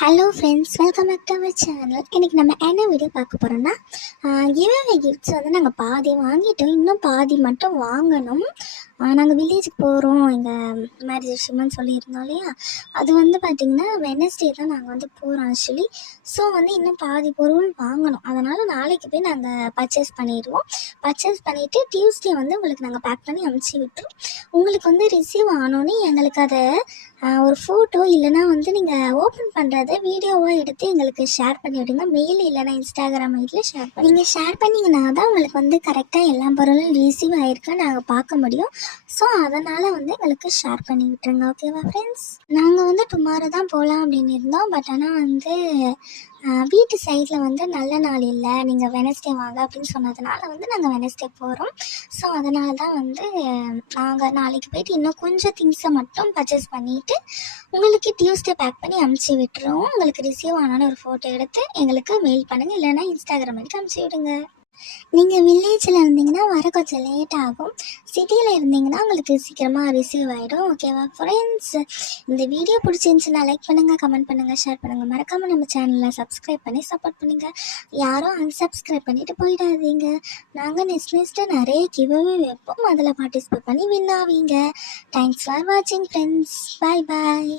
Hello friends, welcome back to our channel. இன்றைக்கி நம்ம என்ன வீடியோ பார்க்க போகிறோம்னா, கிவ்அவே கிஃப்ட்ஸ் வந்து நாங்கள் பாதி வாங்கிட்டோம், இன்னும் பாதி மட்டும் வாங்கணும். நாங்கள் வில்லேஜுக்கு போகிறோம், எங்கள் மேரேஜ் விஷயமான்னு சொல்லியிருந்தோம் இல்லையா. அது வந்து பார்த்திங்கன்னா வெனஸ்டே தான் நாங்கள் வந்து போகிறோம் ஆக்சுவலி. ஸோ வந்து இன்னும் பாதி பொருள் வாங்கணும். அதனால் நாளைக்கு போய் நாங்கள் பர்ச்சேஸ் பண்ணிடுவோம். பர்ச்சேஸ் பண்ணிவிட்டு டியூஸ்டே வந்து உங்களுக்கு நாங்கள் பேக் பண்ணி அனுப்பிச்சி விட்டுரும். உங்களுக்கு வந்து ரிசீவ் ஆனோன்னே எங்களுக்கு அதை ஒரு ஃபோட்டோ இல்லைனா வந்து நீங்கள் ஓப்பன் பண்ணுறத வீடியோவாக எடுத்து எங்களுக்கு ஷேர் பண்ணி விடுங்க. மெயில் இல்லைனா இன்ஸ்டாகிராம் ஐடியில் ஷேர் பண்ணி நீங்கள் ஷேர் பண்ணிங்கன்னா தான் உங்களுக்கு வந்து கரெக்டாக எல்லா பொருளும் ரிசீவ் ஆகிருக்கா நாங்கள் பார்க்க முடியும். ஸோ அதனால் வந்து எங்களுக்கு ஷேர் பண்ணி விட்டுருங்க. ஓகேவா ஃப்ரெண்ட்ஸ்? நாங்கள் வந்து டுமாரோ தான் போகலாம் அப்படின்னு இருந்தோம். பட் ஆனால் வந்து வீட்டு சைடில் வந்து நல்ல நாள் இல்லை, நீங்கள் வெனஸ்டே வாங்க அப்படின்னு சொன்னதுனால வந்து நாங்கள் வெனஸ்டே போகிறோம். ஸோ அதனால தான் வந்து நாங்கள் நாளைக்கு போய்ட்டு இன்னும் கொஞ்சம் திங்ஸை மட்டும் பர்ச்சேஸ் பண்ணிவிட்டு உங்களுக்கு டியூஸ்டே பேக் பண்ணி அனுப்பிச்சி விட்டுருவோம். உங்களுக்கு ரிசீவ் ஆனாலும் ஒரு ஃபோட்டோ எடுத்து எங்களுக்கு மெயில் பண்ணுங்கள், இல்லைனா இன்ஸ்டாகிராம் ஐடிக்கு அனுப்பிச்சி விடுங்க. நீங்கள் வில்லேஜில் இருந்தீங்கன்னா வர கொஞ்சம் லேட் ஆகும். சிட்டியில் இருந்தீங்கன்னா உங்களுக்கு சீக்கிரமாக ரிசீவ் ஆகிடும். ஓகேவா ஃப்ரெண்ட்ஸ்? இந்த வீடியோ பிடிச்சிருந்துச்சுன்னா லைக் பண்ணுங்கள், கமெண்ட் பண்ணுங்கள், ஷேர் பண்ணுங்கள். மறக்காமல் நம்ம சேனலில் சப்ஸ்கிரைப் பண்ணி சப்போர்ட் பண்ணுங்கள். யாரும் அன்சப்ஸ்கிரைப் பண்ணிவிட்டு போயிடாதீங்க. நாங்கள் நெக்ஸ்ட்டு நிறைய கிவ்அவே வைப்போம், அதில் பார்ட்டிசிபேட் பண்ணி வின் ஆவீங்க. தேங்க்ஸ் ஃபார் வாட்சிங் ஃப்ரெண்ட்ஸ். பாய் பாய்.